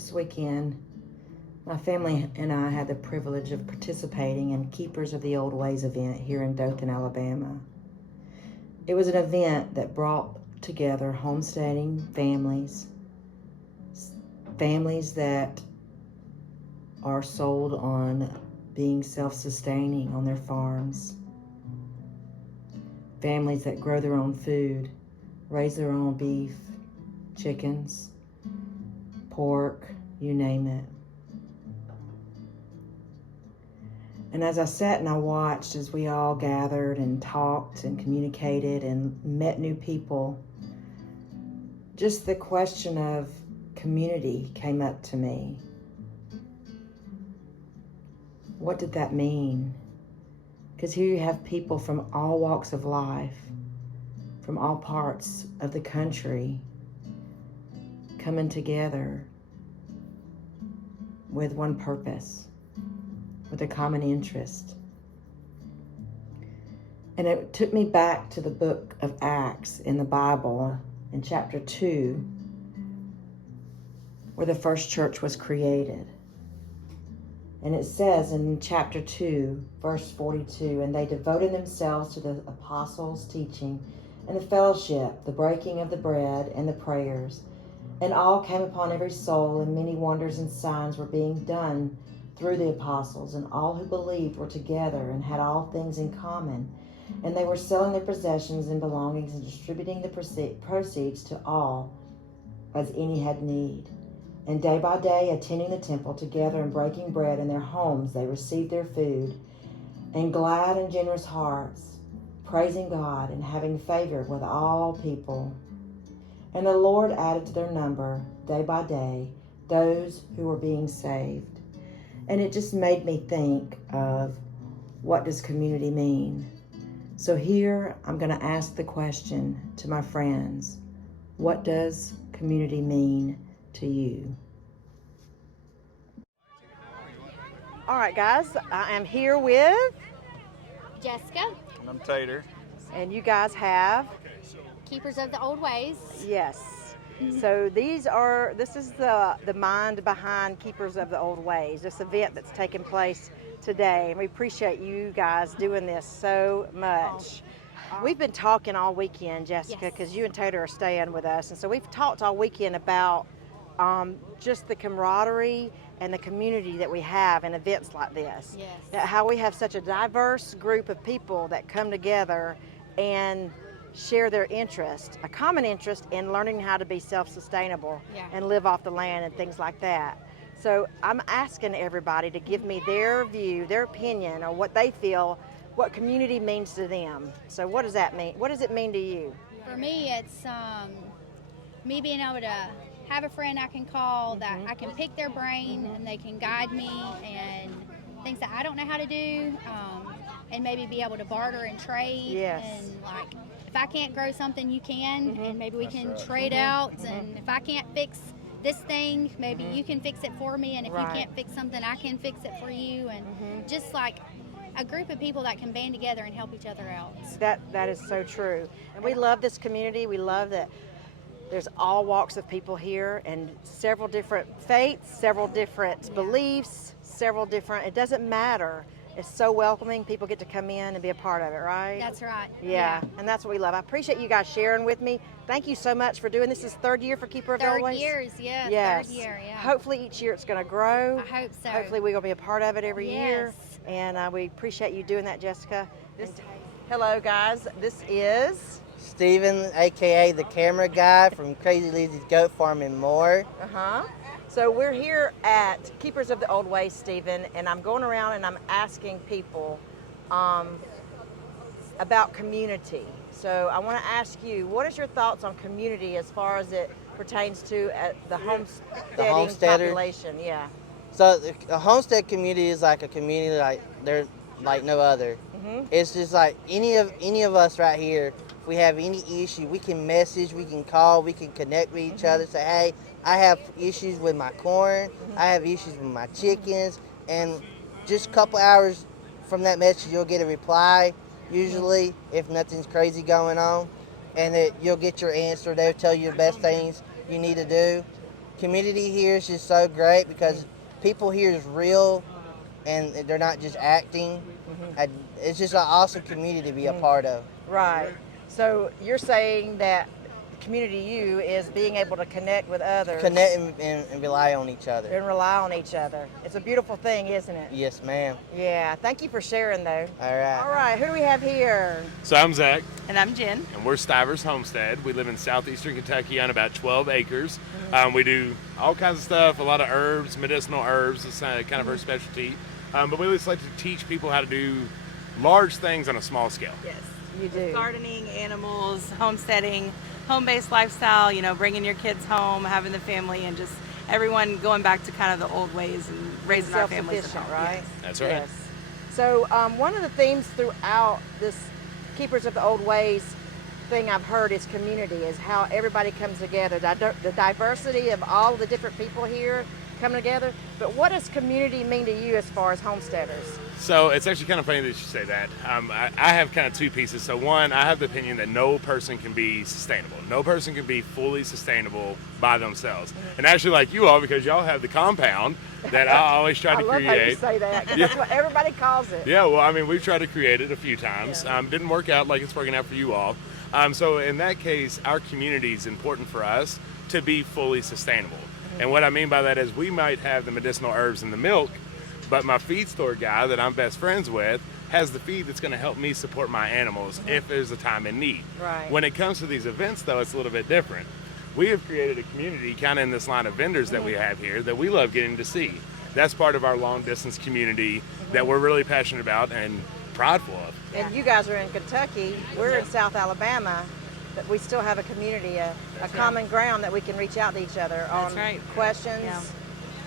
This weekend, my family and I had the privilege of participating in Keepers of the Old Ways event here in Dothan, Alabama. It was an event that brought together homesteading families that are sold on being self-sustaining on their farms, families that grow their own food, raise their own beef, chickens, pork, you name it. And as I sat and I watched as we all gathered and talked and communicated and met new people, just the question of community came up to me. What did that mean? Because here you have people from all walks of life, from all parts of the country, coming together with one purpose, with a common interest. And it took me back to the book of Acts in the Bible in chapter 2, where the first church was created. And it says in chapter 2, verse 42, and they devoted themselves to the apostles' teaching and the fellowship, the breaking of the bread and the prayers. And all came upon every soul, and many wonders and signs were being done through the apostles. And all who believed were together and had all things in common. And they were selling their possessions and belongings and distributing the proceeds to all as any had need. And day by day, attending the temple together and breaking bread in their homes, they received their food, and glad and generous hearts, praising God and having favor with all people. And the Lord added to their number, day by day, those who were being saved. And it just made me think of, what does community mean? So here, I'm going to ask the question to my friends. What does community mean to you? All right, guys, I am here with Jessica, And I'm Tater. and you guys have, Keepers of the Old Ways. yes. So this is the mind behind Keepers of the Old Ways, this event that's taking place today. And we appreciate you guys doing this so much. We've been talking all weekend, Jessica, Yes. because you and Tater are staying with us. And so we've talked all weekend about just the camaraderie and the community that we have in events like this. Yes. How we have such a diverse group of people that come together and share their interest, a common interest in learning how to be self-sustainable Yeah. and live off the land and things like that. So I'm asking everybody to give me their view, their opinion, or what they feel, what community means to them. So what does that mean? What does it mean to you? For me, it's me being able to have a friend I can call that I can pick their brain and they can guide me and things that I don't know how to do, and maybe be able to barter and trade. Yes. And like, if I can't grow something, you can, and maybe we can trade out. And if I can't fix this thing, maybe you can fix it for me. And if Right. you can't fix something, I can fix it for you. And just like a group of people that can band together and help each other out. That is so true. And we love this community. We love that there's all walks of people here and several different faiths, several different beliefs, several different, it doesn't matter. It's so welcoming. People get to come in and be a part of it, right? That's right. Yeah, and that's what we love. I appreciate you guys sharing with me. Thank you so much for doing this. Is third year for Keeper of the Old Ways? Years, yeah. Yes. Third year, yeah. Hopefully each year it's going to grow. I hope so. Hopefully we're going to be a part of it every year. Yes. And we appreciate you doing that, Jessica. Hello, guys. This is... Steven, aka the camera guy from Crazy Lizzie's Goat Farm and more. So we're here at Keepers of the Old Ways, Stephen, and I'm going around and I'm asking people about community. So I want to ask you, what is your thoughts on community as far as it pertains to the homesteading homesteader. population? Yeah. So the homestead community is like a community like they're like no other. It's just like any of us right here. If we have any issue, we can message, we can call, we can connect with each other. Say, hey, I have issues with my corn, I have issues with my chickens, and just a couple hours from that message, you'll get a reply. Usually, if nothing's crazy going on, and you'll get your answer. They'll tell you the best things you need to do. community here is just so great because people here is real and they're not just acting. It's just an awesome community to be a part of. Right. So you're saying that community you is being able to connect with others. Connect and rely on each other. And rely on each other. It's a beautiful thing, isn't it? Yes, ma'am. Yeah. Thank you for sharing, though. All right. All right. Who do we have here? So I'm Zach, And I'm Jen. and we're Stivers Homestead. We live in southeastern Kentucky on about 12 acres. We do all kinds of stuff, a lot of herbs, medicinal herbs. It's kind of our specialty. But we always like to teach people how to do large things on a small scale. Yes. You do. Gardening, animals, homesteading, home-based lifestyle, bringing your kids home, having the family, and just everyone going back to kind of the old ways and raising our families at Self-sufficient, home. right? That's right. Yes. So one of the themes throughout this Keepers of the Old Ways thing I've heard is community, is how everybody comes together, the diversity of all the different people here coming together. But what does community mean to you as far as homesteaders? So it's actually kind of funny that you say that. I have kind of two pieces. So one, I have the opinion that no person can be sustainable. No person can be fully sustainable by themselves. And actually like you all, because y'all have the compound that I always try to I love create. how you say that, 'cause that's what everybody calls it. Yeah, well, I mean, we've tried to create it a few times. Didn't work out like it's working out for you all. So in that case, our community is important for us to be fully sustainable. And what I mean by that is we might have the medicinal herbs and the milk, but my feed store guy that I'm best friends with has the feed that's going to help me support my animals if there's a time in need. Right. When it comes to these events, though, it's a little bit different. We have created a community kind of in this line of vendors that we have here that we love getting to see. That's part of our long distance community that we're really passionate about and prideful of. And you guys are in Kentucky, we're in South Alabama, but we still have a community, a common ground that we can reach out to each other on right. questions,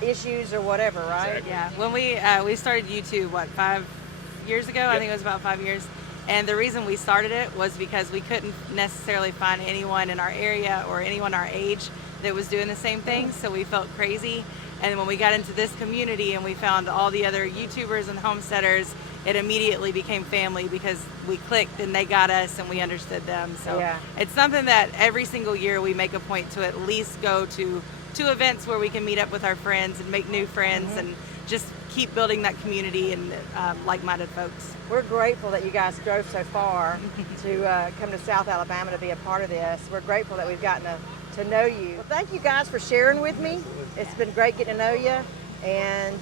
issues, or whatever, right? Exactly. Yeah. When we started YouTube, 5 years ago? I think it was about 5 years. And the reason we started it was because we couldn't necessarily find anyone in our area or anyone our age that was doing the same thing, so we felt crazy. And when we got into this community and we found all the other YouTubers and homesteaders, it immediately became family because we clicked and they got us and we understood them. So it's something that every single year we make a point to at least go to two events where we can meet up with our friends and make new friends and just keep building that community and like-minded folks. We're grateful that you guys drove so far to come to South Alabama to be a part of this. We're grateful that we've gotten to know you. Well, thank you guys for sharing with me. It's been great getting to know you, and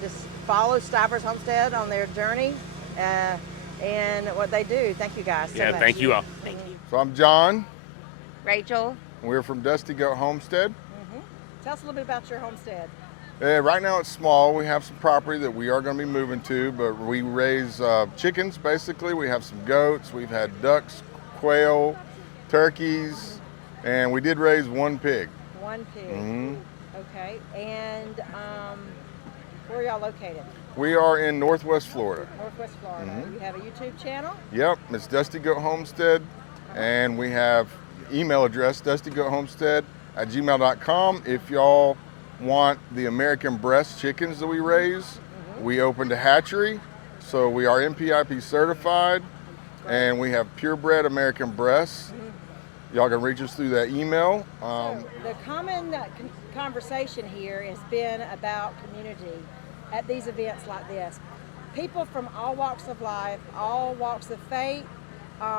just follow Stivers Homestead on their journey and what they do. Thank you guys so much. Thank you all. Thank you. So I'm John. Rachel. We're from Dusty Goat Homestead. Tell us a little bit about your homestead. Right now it's small. We have some property that we are going to be moving to, but we raise chickens basically. We have some goats. We've had ducks, quail, turkeys, and we did raise one pig. One pig. Okay. And where are y'all located? We are in Northwest Florida. Northwest Florida. You have a YouTube channel? Yep, it's Dusty Goat Homestead, and we have email address dustygoathomestead@gmail.com. If y'all want the American breast chickens that we raise, we opened a hatchery, so we are NPIP certified, and we have purebred American breasts. Y'all can reach us through that email. The common conversation here has been about community at these events like this. People from all walks of life, all walks of faith,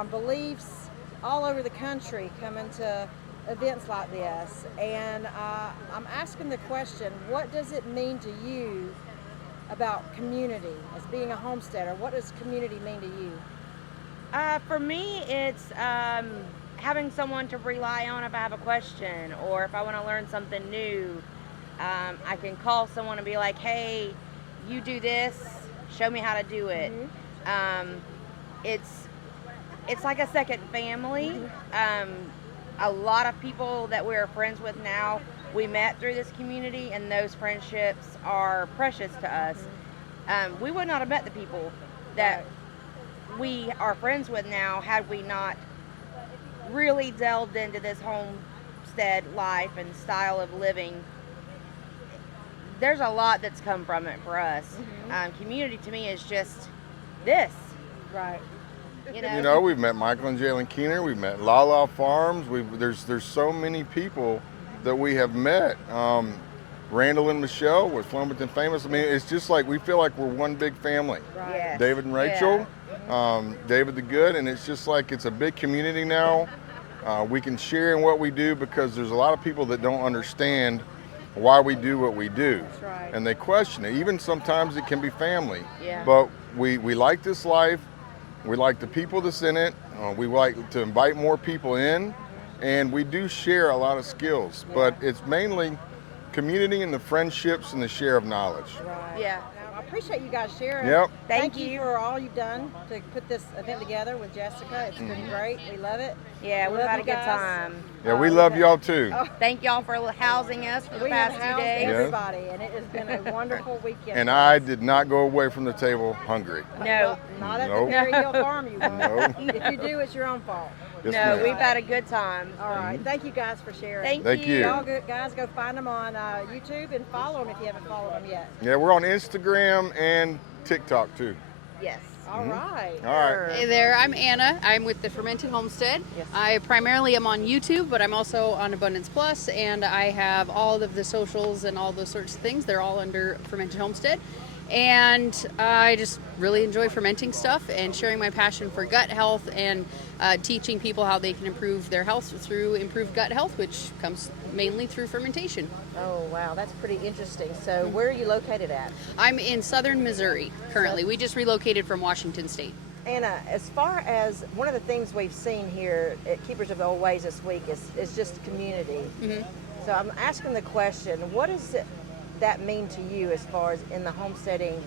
beliefs, all over the country coming to events like this. And I'm asking the question, what does it mean to you about community as being a homesteader? What does community mean to you? For me, it's having someone to rely on if I have a question or if I want to learn something new. I can call someone and be like, hey, you do this, show me how to do it. It's like a second family. A lot of people that we're friends with now, we met through this community, and those friendships are precious to us. We would not have met the people that we are friends with now had we not really delved into this homestead life and style of living. There's a lot that's come from it for us. Community to me is just this. Right. You know, we've met Michael and Jalen Keener. We've met Lala Farms. There's so many people that we have met. Randall and Michelle with Flemington Famous. I mean, it's just like we feel like we're one big family. Yes. David and Rachel, David the Good, and it's just like it's a big community now. We can share in what we do because there's a lot of people that don't understand why we do what we do. That's right. And they question it. Even sometimes it can be family. Yeah. But we like this life. We like the people that's in it. We like to invite more people in. And we do share a lot of skills. But it's mainly community and the friendships and the share of knowledge. Right. Yeah. I appreciate you guys sharing. Yep. Thank you you. for all you've done to put this event together with Jessica. It's been great. We love it. Yeah, we've Love had a you good guys. time. Yeah, we love y'all too. Thank y'all for housing us for the We have past 2 housed days. everybody, and it has been a wonderful weekend. And for I us. did not go away from the table hungry. No, Not at Nope. the Berry Hill Farm, you won't. Nope. If you do, it's your own fault. Yes, no, ma'am. we've had a good time. All right. Thank you guys for sharing. Thank you. Y'all good guys, go find them on YouTube and follow them if you haven't followed them yet. Yeah, we're on Instagram and TikTok too. Yes. All right. All right. Hey there, I'm Anna. I'm with the Fermented Homestead. Yes. I primarily am on YouTube, but I'm also on Abundance Plus, and I have all of the socials and all those sorts of things. They're all under Fermented Homestead. And I just really enjoy fermenting stuff and sharing my passion for gut health and teaching people how they can improve their health through improved gut health, which comes mainly through fermentation. Oh, wow. That's pretty interesting. So where are you located at? I'm in southern Missouri currently. We just relocated from Washington State. Anna, as far as one of the things we've seen here at Keepers of the Old Ways this week is just community. Mhm. So I'm asking the question, what does that mean to you as far as in the homesteading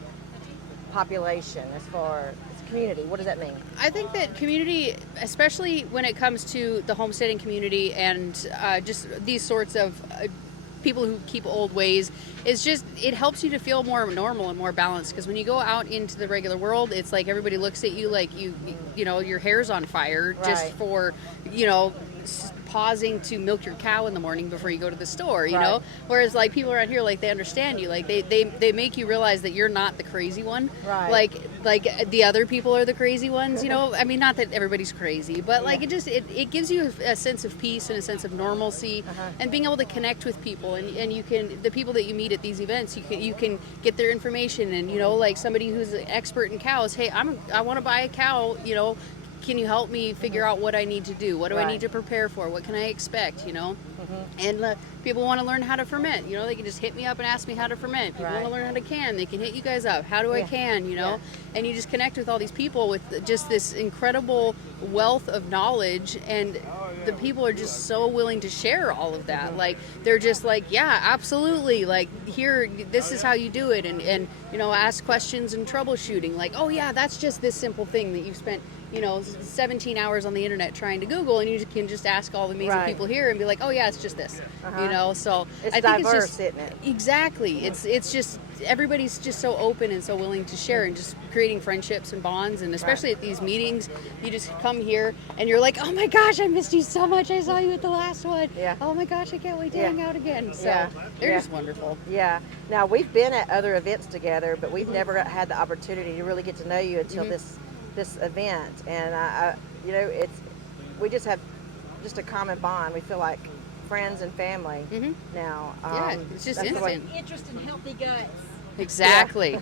population, as far as community? What does that mean? I think that community, especially when it comes to the homesteading community and just these sorts of people who keep old ways, is just, it helps you to feel more normal and more balanced. Because when you go out into the regular world, it's like everybody looks at you like you know, your hair's on fire just Right. for, you know, pausing to milk your cow in the morning before you go to the store, you Right. know? Whereas like people around here, like they understand you, like they make you realize that you're not the crazy one. Right. Like the other people are the crazy ones, you know? I mean, not that everybody's crazy, but like it gives you a sense of peace and a sense of normalcy and being able to connect with people, and you can, the people that you meet at these events, you can get their information, and you know, like somebody who's an expert in cows, hey, I want to buy a cow, you know, can you help me figure out what I need to do? What do I Right. need to prepare for? What can I expect, you know? And people want to learn how to ferment, you know, they can just hit me up and ask me how to ferment. People Right. want to learn how to can, they can hit you guys up. How do I can, you know? And you just connect with all these people with just this incredible wealth of knowledge, and the people are just so willing to share all of that. Like, they're just like, yeah, absolutely. Like, here, this is how you do it. And you know, ask questions and troubleshooting. Like, oh yeah, that's just this simple thing that you've spent, you know, 17 hours on the internet trying to Google, and you can just ask all the amazing Right. people here and be like, oh yeah, it's just this, you know. So It's I think diverse, it's just, isn't it? exactly. It's just everybody's just so open and so willing to share, and just creating friendships and bonds. And especially at these meetings, you just come here and you're like, oh my gosh, I missed you so much. I saw you at the last one. Yeah. Oh my gosh, I can't wait to Yeah. hang out again. So Yeah. they're Yeah. just wonderful. Yeah. Now, we've been at other events together, but we've never had the opportunity to really get to know you until this event. And I you know, we just have just a common bond. We feel like friends and family now. Yeah, it's just that's the way- instant. Interest in healthy guts. Exactly.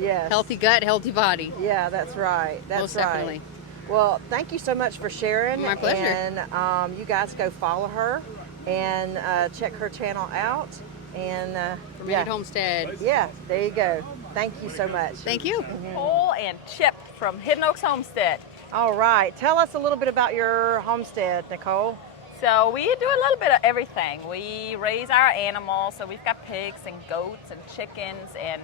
Yes. Healthy gut, healthy body. Yeah, that's right. That's Most right. definitely. Well, thank you so much for sharing. My pleasure. And you guys go follow her and check her channel out. And Fermented Homestead. yeah, there you go. Thank you so much. Thank you. Nicole and Chip from Hidden Oaks Homestead. All right. Tell us a little bit about your homestead, Nicole. So we do a little bit of everything. We raise our animals, so we've got pigs and goats and chickens, and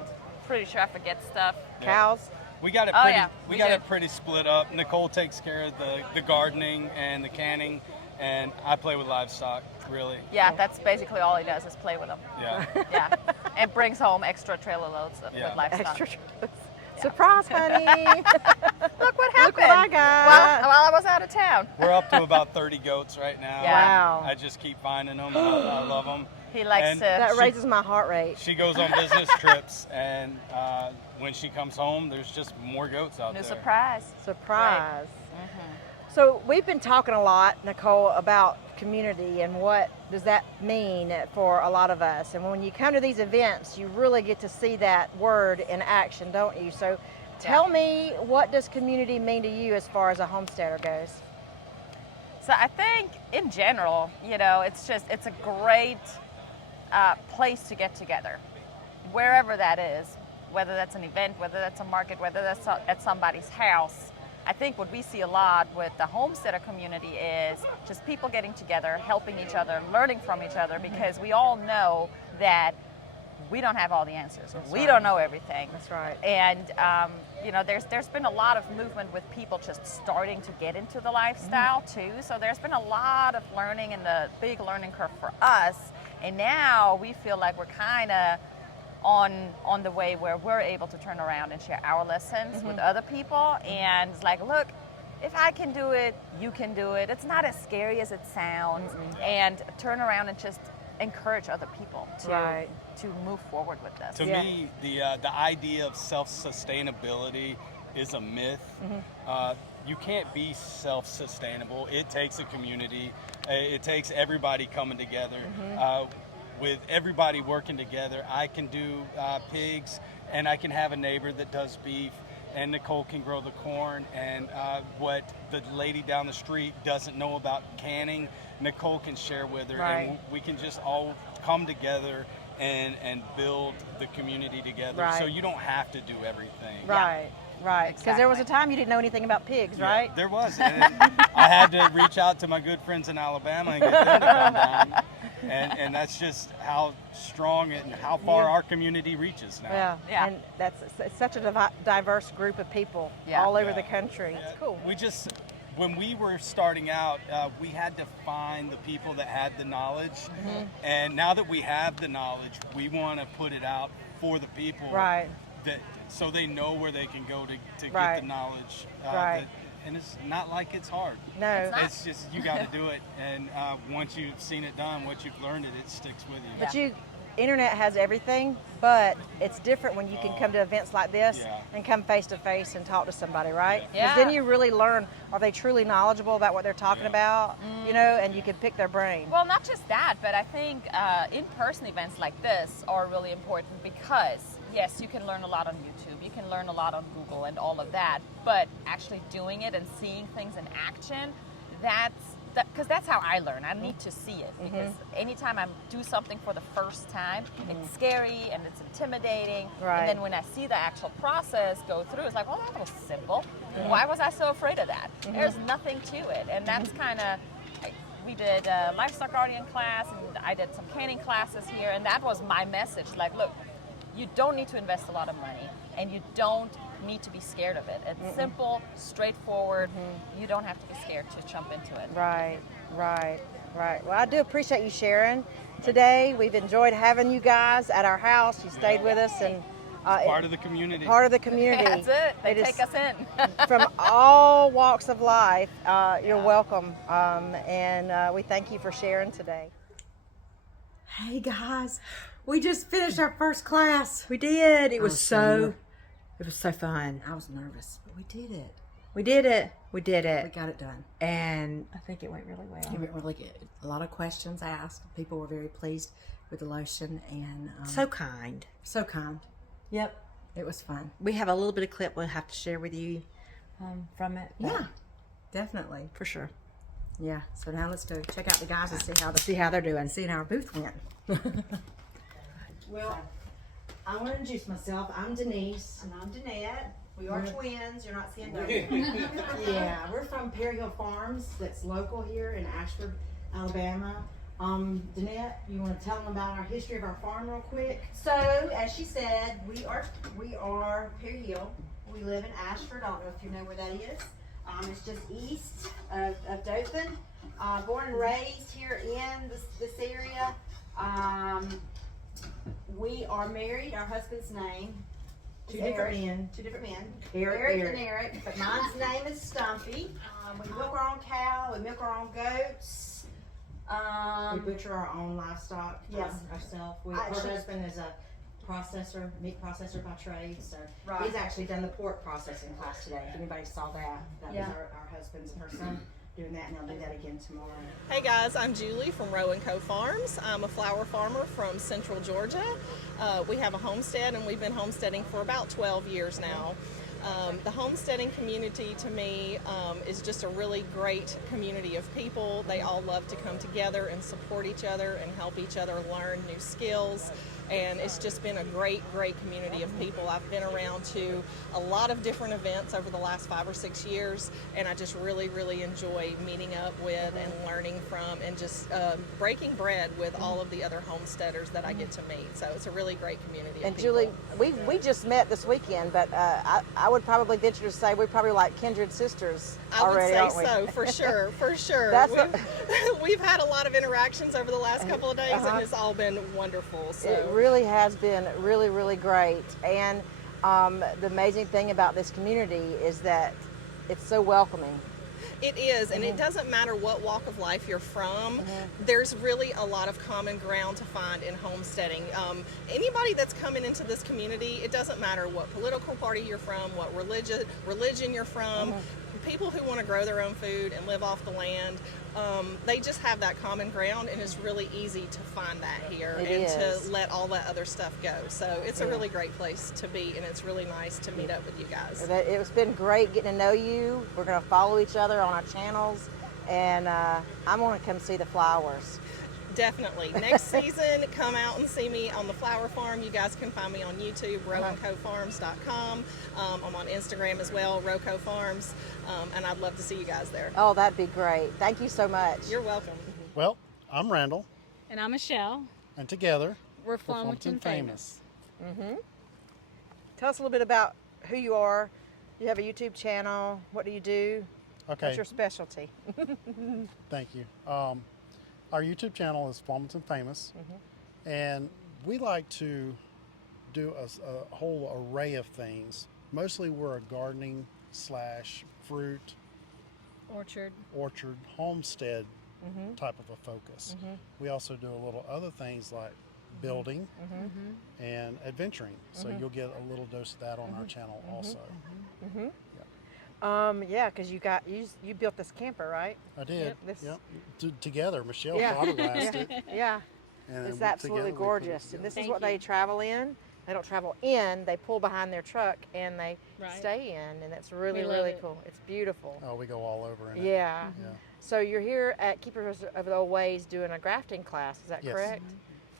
pretty sure I forget stuff. Cows. We got it Oh, pretty. yeah, we we got do. it pretty split up. Nicole takes care of the gardening and the canning, and I play with livestock. Really. Yeah, that's basically all he does is play with them. Yeah. Yeah, and brings home extra trailer loads Yeah. with livestock. Extra. Surprise, honey. Look what happened. Look what I got. While I was out of town. We're up to about 30 goats right now. Yeah. Wow. I just keep finding them. I love them. He likes And to. That raises my heart rate. She goes on business trips, and when she comes home, there's just more goats out New there. surprise. Surprise. So we've been talking a lot, Nicole, about community and what does that mean for a lot of us. And when you come to these events, you really get to see that word in action, don't you? So tell me, what does community mean to you as far as a homesteader goes? So I think in general, you know, it's a great place to get together, wherever that is, whether that's an event, whether that's a market, whether that's at somebody's house. I think what we see a lot with the homesteader community is just people getting together, helping each other, learning from each other, because we all know that we don't have all the answers. We don't know everything. That's right. And you know, there's been a lot of movement with people just starting to get into the lifestyle too. So there's been a lot of learning and the big learning curve for us. And now we feel like we're kind of on the way where we're able to turn around and share our lessons with other people. And it's like, look, if I can do it, you can do it. It's not as scary as it sounds. And turn around and just encourage other people to move forward with this. To me, the idea of self-sustainability is a myth. You can't be self-sustainable. It takes a community. It takes everybody coming together. With everybody working together, I can do pigs, and I can have a neighbor that does beef, and Nicole can grow the corn, and what the lady down the street doesn't know about canning, Nicole can share with her, and we can just all come together and build the community together. So you don't have to do everything. Right, because there was a time you didn't know anything about pigs, right? There was, and I had to reach out to my good friends in Alabama and get them to come down. And that's just how strong and how far our community reaches now. And it's such a diverse group of people all over the country. It's cool. When we were starting out, we had to find the people that had the knowledge. And now that we have the knowledge, we want to put it out for the people. So they know where they can go to get the knowledge. And it's not like it's hard. No. It's just, you got to do it. And once you've seen it done, once you've learned it, it sticks with you. But internet has everything, but it's different when you can come to events like this and come face to face and talk to somebody, right? Because then you really learn, are they truly knowledgeable about what they're talking about, you know, and you can pick their brain. Well, not just that, but I think in-person events like this are really important because, yes, you can learn a lot on YouTube, you can learn a lot on Google and all of that, but actually doing it and seeing things in action, because that's how I learn. I need to see it, because anytime I do something for the first time, it's scary and it's intimidating. And then when I see the actual process go through, it's like, well, that was simple. Why was I so afraid of that? There's nothing to it. And that's kind of, we did a livestock guardian class, and I did some canning classes here, and that was my message. Like, look, you don't need to invest a lot of money, and you don't need to be scared of it. It's simple, straightforward. You don't have to be scared to jump into it. Right. Well, I do appreciate you sharing today. We've enjoyed having you guys at our house. You stayed with us, and part of the community. Part of the community. That's it. They take us in. From all walks of life, you're welcome. And we thank you for sharing today. Hey guys, we just finished our first class. We did. It was so fun. I was nervous, but we did it. We did it. We got it done. And I think it went really well. It went really good. A lot of questions asked. People were very pleased with the lotion, and so kind. So kind. Yep. It was fun. We have a little bit of clip we'll have to share with you from it. Yeah, definitely. For sure. Yeah. So now let's go check out the guys and see how they're doing. See how our booth went. Well, I want to introduce myself. I'm Denise. And I'm Danette. We are twins. You're not seeing those. Yeah, we're from Perry Hill Farms. That's local here in Ashford, Alabama. Danette, you want to tell them about our history of our farm real quick? So, as she said, we are Perry Hill. We live in Ashford. I don't know if you know where that is. It's just east of Dothan. Born and raised here in this area. We are married. Our husband's name Two different men. Eric and Eric. But mine's name is Stumpy. We milk our own cow. We milk our own goats. We butcher our own livestock ourselves. Her husband is a meat processor by trade. So he's actually done the pork processing class today. If anybody saw that, that was our husband's and her son doing that, and they'll do that again tomorrow. Hey guys, I'm Julie from Row & Co Farms. I'm a flower farmer from Central Georgia. We have a homestead, and we've been homesteading for about 12 years now. The homesteading community to me is just a really great community of people. They all love to come together and support each other and help each other learn new skills. And it's just been a great community of people. I've been around to a lot of different events over the last 5 or 6 years, and I just really enjoy meeting up with and learning from and just breaking bread with all of the other homesteaders that I get to meet. So it's a really great community of And people. Julie, we just met this weekend, but I would probably venture to say we're probably like kindred sisters already, I aren't would we? say so, for sure. That's we've had a lot of interactions over the last couple of days, and it's all been wonderful. So. It really has been really great. And the amazing thing about this community is that it's so welcoming. It is, and it doesn't matter what walk of life you're from. There's really a lot of common ground to find in homesteading. Anybody that's coming into this community, it doesn't matter what political party you're from, what religion you're from. People who want to grow their own food and live off the land, they just have that common ground, and it's really easy to find that here to let all that other stuff go. So it's a really great place to be, and it's really nice to meet up with you guys. It's been great getting to know you. We're going to follow each other on our channels, and I'm going to come see the flowers. Definitely. Next season, come out and see me on the flower farm. You guys can find me on YouTube, rowandcofarms.com. I'm on Instagram as well, Rowco Farms, and I'd love to see you guys there. Oh, that'd be great. Thank you so much. You're welcome. Well, I'm Randall. And I'm Michelle. And together, we're Flomaton Famous. Tell us a little bit about who you are. You have a YouTube channel. What do you do? Okay. What's your specialty? Thank you. Our YouTube channel is Flomaton Famous, and we like to do a whole array of things. Mostly we're a gardening / fruit orchard homestead type of a focus. We also do a little other things like building and adventuring. So you'll get a little dose of that on our channel also. Yeah, because you built this camper, right? I did. Yep. Together, Michelle fiberglassed it. Yeah. And it's absolutely gorgeous. And this is what they travel in. They don't travel in, they pull behind their truck and they stay in, and that's really cool. It's beautiful. Oh, we go all over in it. Yeah. So you're here at Keepers of the Old Ways doing a grafting class, is that correct?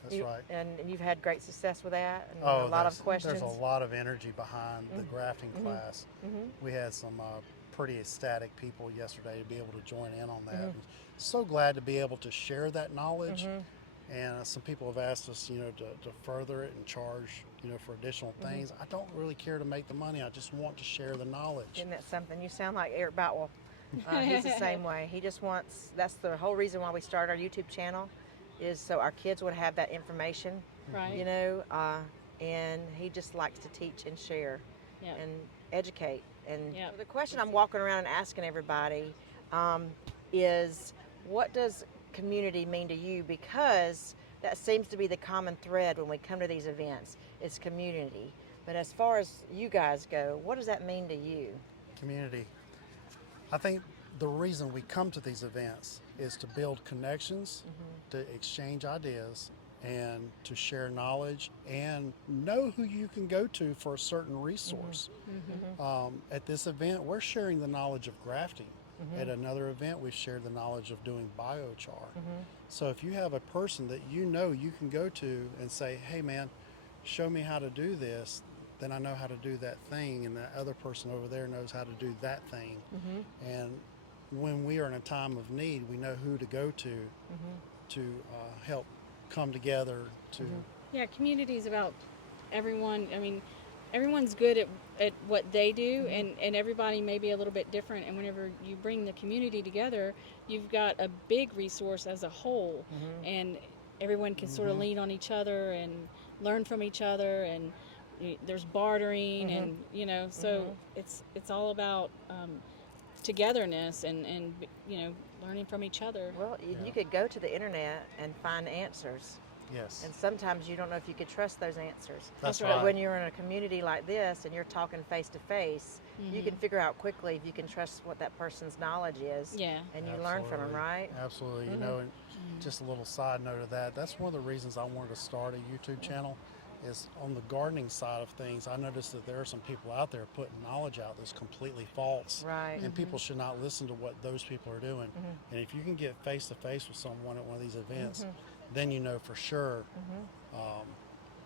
That's right. And you've had great success with that, and a lot of questions. There's a lot of energy behind the grafting class. We had some pretty ecstatic people yesterday to be able to join in on that. So glad to be able to share that knowledge. And some people have asked us, to further it and charge, for additional things. I don't really care to make the money. I just want to share the knowledge. Isn't that something? You sound like Eric Boutwell. He's the same way. He just wants, that's the whole reason why we started our YouTube channel, is so our kids would have that information, and he just likes to teach and share and educate. And the question I'm walking around and asking everybody is, what does community mean to you? Because that seems to be the common thread when we come to these events, it's community. But as far as you guys go, what does that mean to you? Community. I think the reason we come to these events is to build connections, to exchange ideas, and to share knowledge and know who you can go to for a certain resource. At this event, we're sharing the knowledge of grafting. At another event, we've shared the knowledge of doing biochar. So if you have a person that you can go to and say, hey man, show me how to do this, then I know how to do that thing, and the other person over there knows how to do that thing. And when we are in a time of need, we know who to go to help come together to... Yeah, community is about everyone. I mean, everyone's good at what they do, and everybody may be a little bit different, and whenever you bring the community together, you've got a big resource as a whole, and everyone can sort of lean on each other and learn from each other, and there's bartering, and so it's all about togetherness and learning from each other. Well, you could go to the internet and find answers. Yes. And sometimes you don't know if you could trust those answers. That's But right. when you're in a community like this and you're talking face to face, you can figure out quickly if you can trust what that person's knowledge is. Yeah. And you learn from them, right? Absolutely. You know, and just a little side note of that, that's one of the reasons I wanted to start a YouTube channel is on the gardening side of things. I noticed that there are some people out there putting knowledge out that's completely false. Right. And people should not listen to what those people are doing. And if you can get face to face with someone at one of these events, then you know for sure,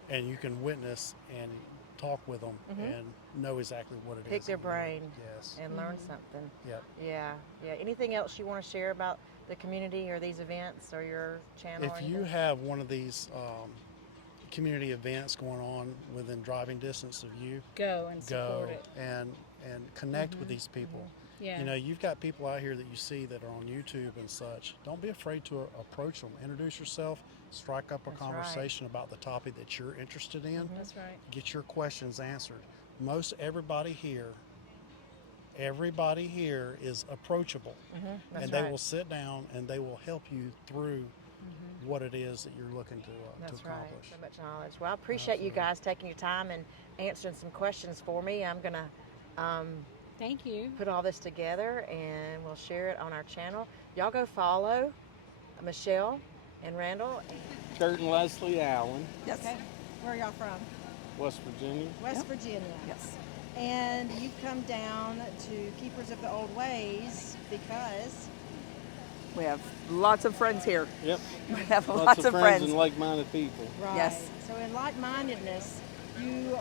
and you can witness and talk with them and know exactly what it is. Pick their brain Yes. and learn something. Yep. Yeah. Anything else you want to share about the community or these events or your channel? If you have one of these community events going on within driving distance of you, Go and support go it. and connect with these people. Yeah. You know, you've got people out here that you see that are on YouTube and such. Don't be afraid to approach them. Introduce yourself, strike up a That's right. conversation about the topic that you're interested in. That's right. Get your questions answered. Most everybody here is approachable. That's And they right. will sit down and they will help you through what it is that you're looking to That's right. accomplish. So much knowledge. Well, I appreciate you guys taking your time and answering some questions for me. I'm going to Thank you. put all this together and we'll share it on our channel. Y'all go follow Michelle and Randall. Kurt and Leslie Allen, Yes. Okay. Where are y'all from? West Virginia. West Virginia. Yes. And you've come down to Keepers of the Old Ways because We have lots of friends here. Yep. We have Lots of friends and like-minded people. right. Yes. So in like-mindedness, you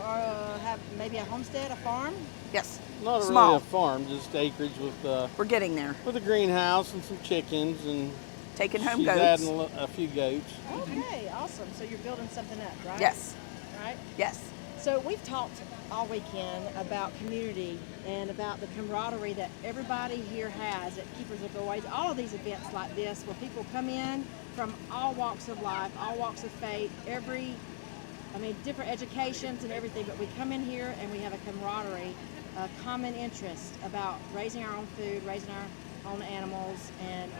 have maybe a homestead, a farm. Yes. Not Small. really a farm, just acreage with We're getting there. with a greenhouse and some chickens and Taking home she's goats. adding a few goats. Okay, awesome. So you're building something up, right? Yes. Right. Yes. So we've talked all weekend about community and about the camaraderie that everybody here has at Keepers of the Ways. All of these events like this where people come in from all walks of life, all walks of faith, different educations and everything, but we come in here and we have a camaraderie, a common interest about raising our own food, raising our own animals, and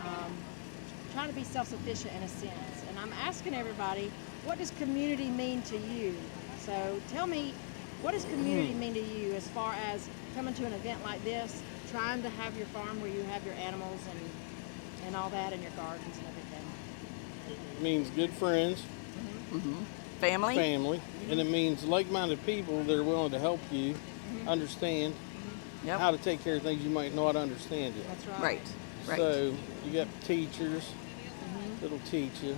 trying to be self-sufficient in a sense. And I'm asking everybody, what does community mean to you? So tell me, what does community mean to you as far as coming to an event like this, trying to have your farm where you have your animals and all that, and your gardens and everything? It means good friends, Family. and it means like-minded people that are willing to help you understand Yep. how to take care of things you might not understand yet. That's Right. Right. So you got teachers that'll teach you.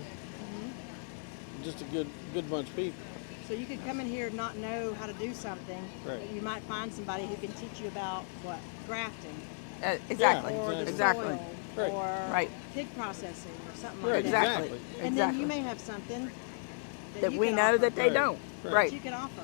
Just a good bunch of people. So you could come in here and not know how to do something, Right. but you might find somebody who can teach you about what, grafting, Exactly. or the Exactly. soil, Right. or Right. pig processing, or something Right, like that. Exactly. And then you may have something That you we can know offer, that they Right. don't. Right. Right. that you can offer.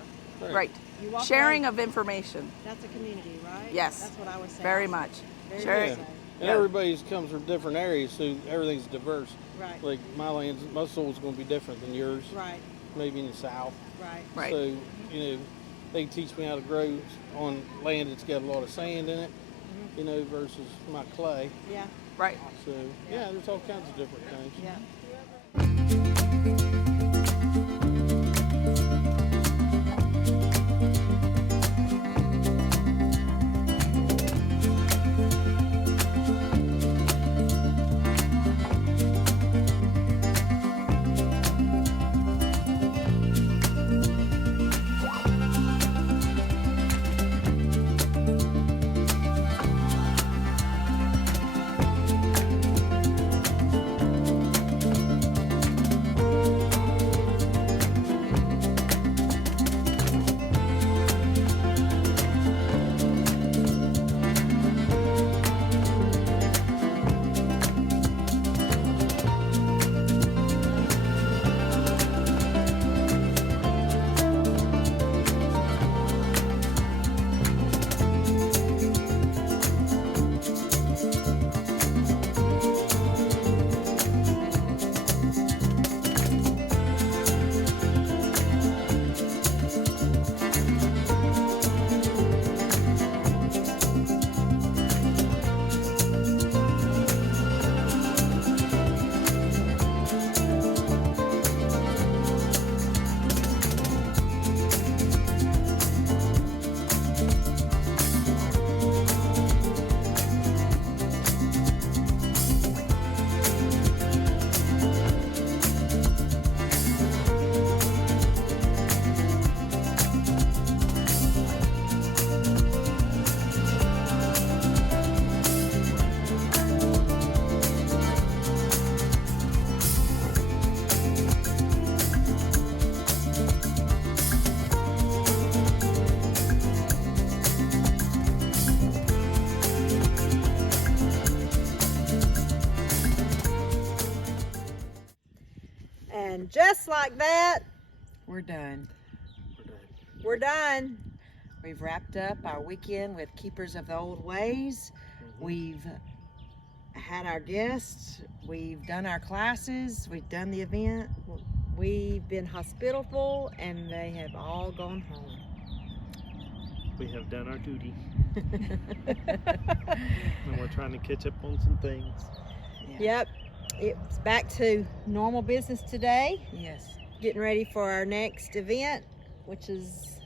Right. You walk Sharing away, of information. that's a community, right? Yes. That's what I was saying. Very much. Very Sharing. much so. And everybody comes from different areas, so everything's diverse. Right. Like my land's, my soil's going to be different than yours. Right. Maybe in the south. Right. Right. So they can teach me how to grow on land that's got a lot of sand in it, versus my clay. Yeah. Right. So yeah, there's all kinds of different things. Yeah. And just like that, We're done. we're done. We've wrapped up our weekend with Keepers of the Old Ways. We've had our guests. We've done our classes. We've done the event. We've been hospitable, and they have all gone home. We have done our duty. And we're trying to catch up on some things. Yep, it's back to normal business today. Yes. Getting ready for our next event, which is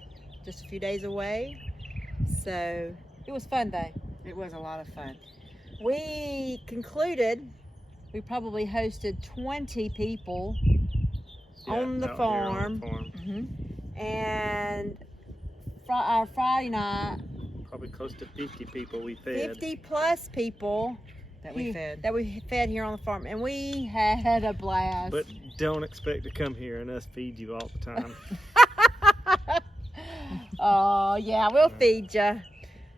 just a few days away. So it was fun though. It was a lot of fun. We concluded we probably hosted 20 people on the out here farm. on the farm. And our Friday night, Probably close to 50 people we fed. 50 plus people that we fed here on the farm, and we had a blast. But don't expect to come here and us feed you all the time. Oh yeah, we'll feed you.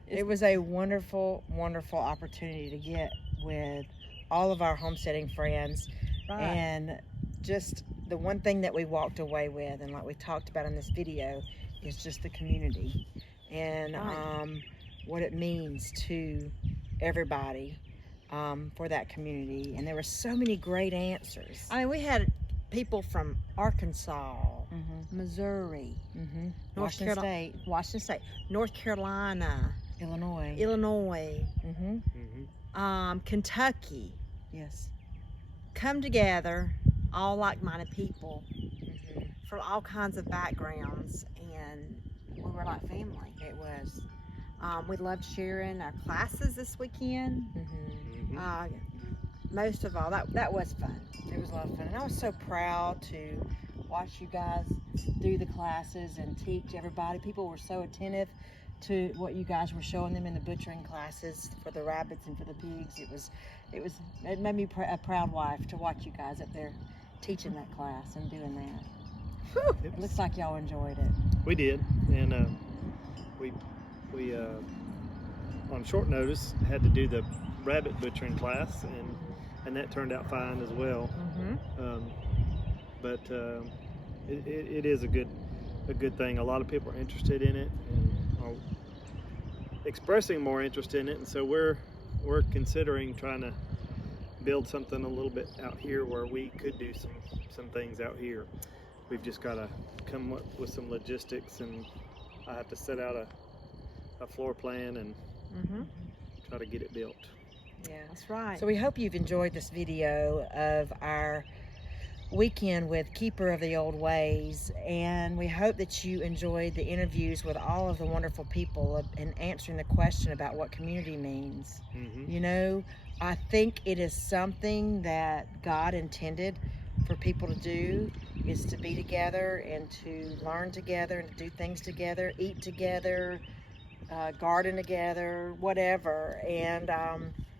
It was a wonderful, wonderful opportunity to get with all of our homesteading friends. Right. And just the one thing that we walked away with, and like we talked about in this video, is just the community and what it means to everybody for that community. And there were so many great answers. I mean, we had people from Arkansas, Missouri, Washington State, North Carolina, Illinois, Kentucky. Yes. Come together, all like-minded people from all kinds of backgrounds, and we were like family. It was. We loved sharing our classes this weekend. Most of all, that was fun. It was a lot of fun, and I was so proud to watch you guys do the classes and teach everybody. People were so attentive to what you guys were showing them in the butchering classes for the rabbits and for the pigs. It made me a proud wife to watch you guys up there teaching that class and doing that. It looks like y'all enjoyed it. We did, and we on short notice had to do the rabbit butchering class, and that turned out fine as well. But it is a good thing. A lot of people are interested in it and are expressing more interest in it, and so we're considering trying to build something a little bit out here where we could do some things out here. We've just got to come up with some logistics, and I have to set out a floor plan and try to get it built. Yeah, that's right. So we hope you've enjoyed this video of our weekend with Keeper of the Old Ways, and we hope that you enjoyed the interviews with all of the wonderful people and answering the question about what community means. You know, I think it is something that God intended for people to do, is to be together and to learn together and to do things together, eat together, garden together, whatever. And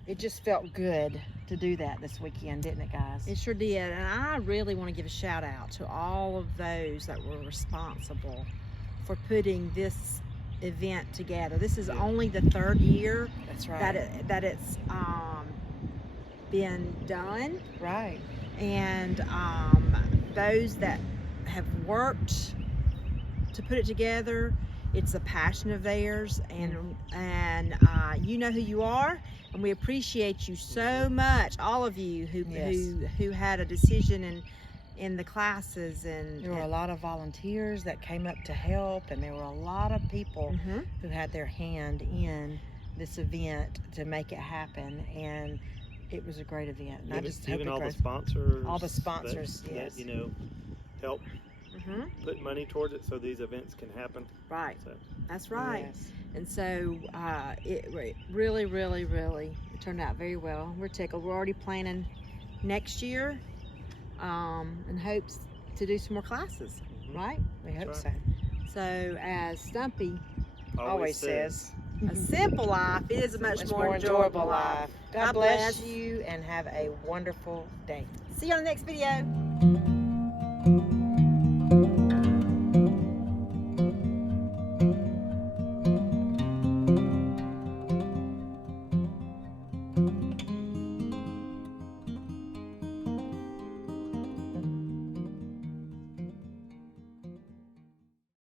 it just felt good to do that this weekend, didn't it, guys? It sure did, and I really want to give a shout out to all of those that were responsible for putting this event together. This is only the third year That's right. that it's been done. Right. And those that have worked to put it together, it's a passion of theirs, and you know who you are, and we appreciate you so much, all of you who had a decision in the classes. And there were a lot of volunteers that came up to help, and there were a lot of people who had their hand in this event to make it happen, and it was a great event. And I just hope even it all grows. the sponsors, All the sponsors, that, yes. that, you know, help put money towards it so these events can happen. Right. So. That's right. Yes. And so it really, really, really turned out very well. We're tickled. We're already planning next year in hopes to do some more classes, right? We hope That's so. right. So as Stumpy Always says, a simple life is a much more enjoyable life. God bless you and have a wonderful day. See you on the next video.